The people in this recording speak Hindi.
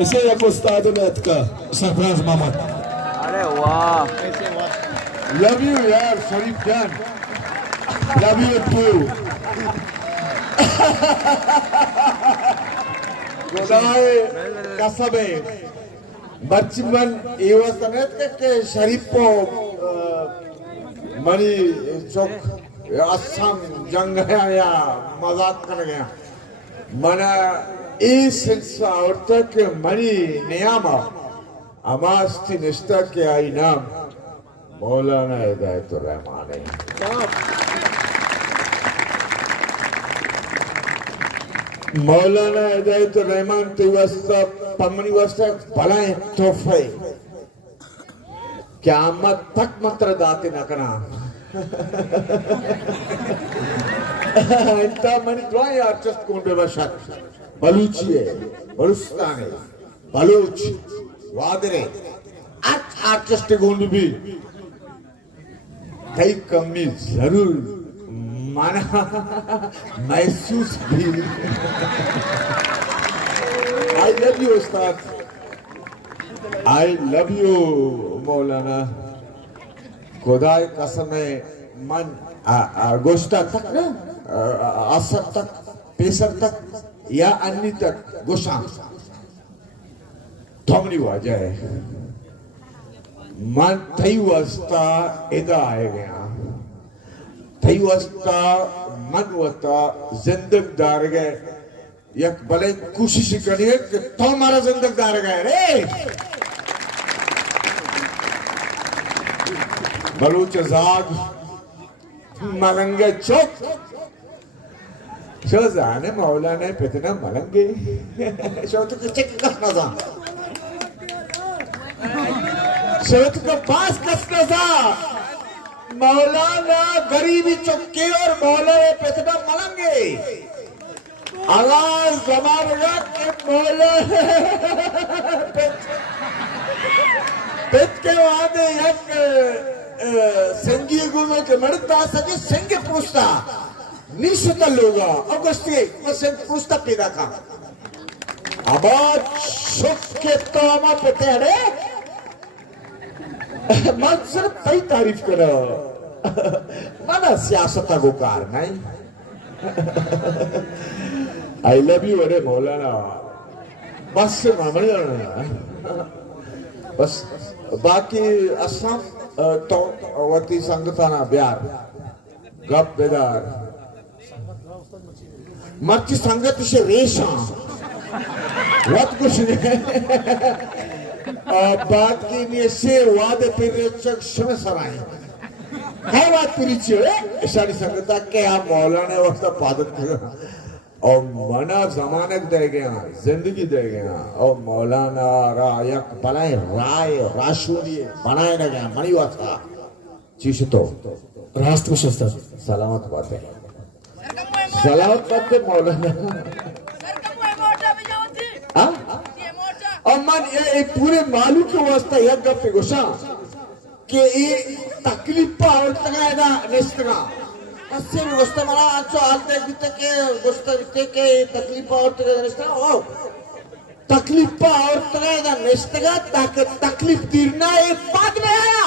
इसे एक उस्ताद मैथ का सरफराज मोहम्मद। अरे वाह, लव यू यार शरीफ जान, लव यू टू। खुदाए कसम है बच्चन ये वस्तु के शरीफ को मनी चौक असम जंग या मजाक कर गया मना इस और तक मनी नियामा अमास्ती निष्ठा के आई नाम मौलाना हिदायतुर रहमान है। मौलाना हिदायतुर रहमान ते वस्ता पमनी वस्ता भलाए तोहफे क़यामत तक मंत्र दाते न कना। इंता मनी दुआएं आर्टिस्ट कौन बेवशक बलूची है, बलूचिस्तान है, बलूच वादरे आर्टिस्ट कौन भी कई कमी जरूर माना महसूस भी। I love you Ustad, I love you मौलाना। खुदाए कसम है मन गोश्ता तक ना असर तक पेशर तक या अन्य तक गोशा थमनी वजह है मन थई वस्ता इदा आए गया थई वस्ता मन वस्ता जिंदगदार गए यक भले कोशिश करिए कि तो हमारा जिंदगदार गए रे बलूच आजाद मलंगे चौक शो जाने मौलाना पितना मलंगे शो तो चेक कसना था शो तो पास कसना था मौलाना गरीबी चौके और मौलाना पितना मलंगे आवाज जमानेगा के मौलाना पित के वादे यक संगी गुनो के मरता सके संगे पूछता निश्चित लोगा अगस्ती वैसे पूछता पैदा का आबाद शुभ के तो आमा पते हैं मन सिर्फ कई तारीफ करो मना सियासत को कार नहीं। आई लव यू अरे मौलाना बस मामले बस बाकी असम तो वती संगताना ब्यार गप बेदार मर्ची संगत से रेशा वत कुछ नहीं बात की नहीं से वादे फिर चक शमे सराय है बात पूरी चीज़ इशारी संगता के आप मौलाना वक्त पादत करो और मना जमानत दे गया जिंदगी दे गया और मौलाना रायक बनाए राय राशुरी बनाए न गया मनी वाता चीज़ तो रास्त कुछ उस्ताद सलामत बात है सलामत बात है मौलाना और मन ये पूरे मालूम के वास्ते यह गप्पे गुस्सा कि ये तकलीफ पावर तक ना निश्चित अस्सी गोष्ट मला आजचो आलते बिते के गोष्ट बिते के तकलीफ और तक निश्चित ओ तकलीफ और तक ना निश्चित ताकि तकलीफ तीरना एक बाद में आया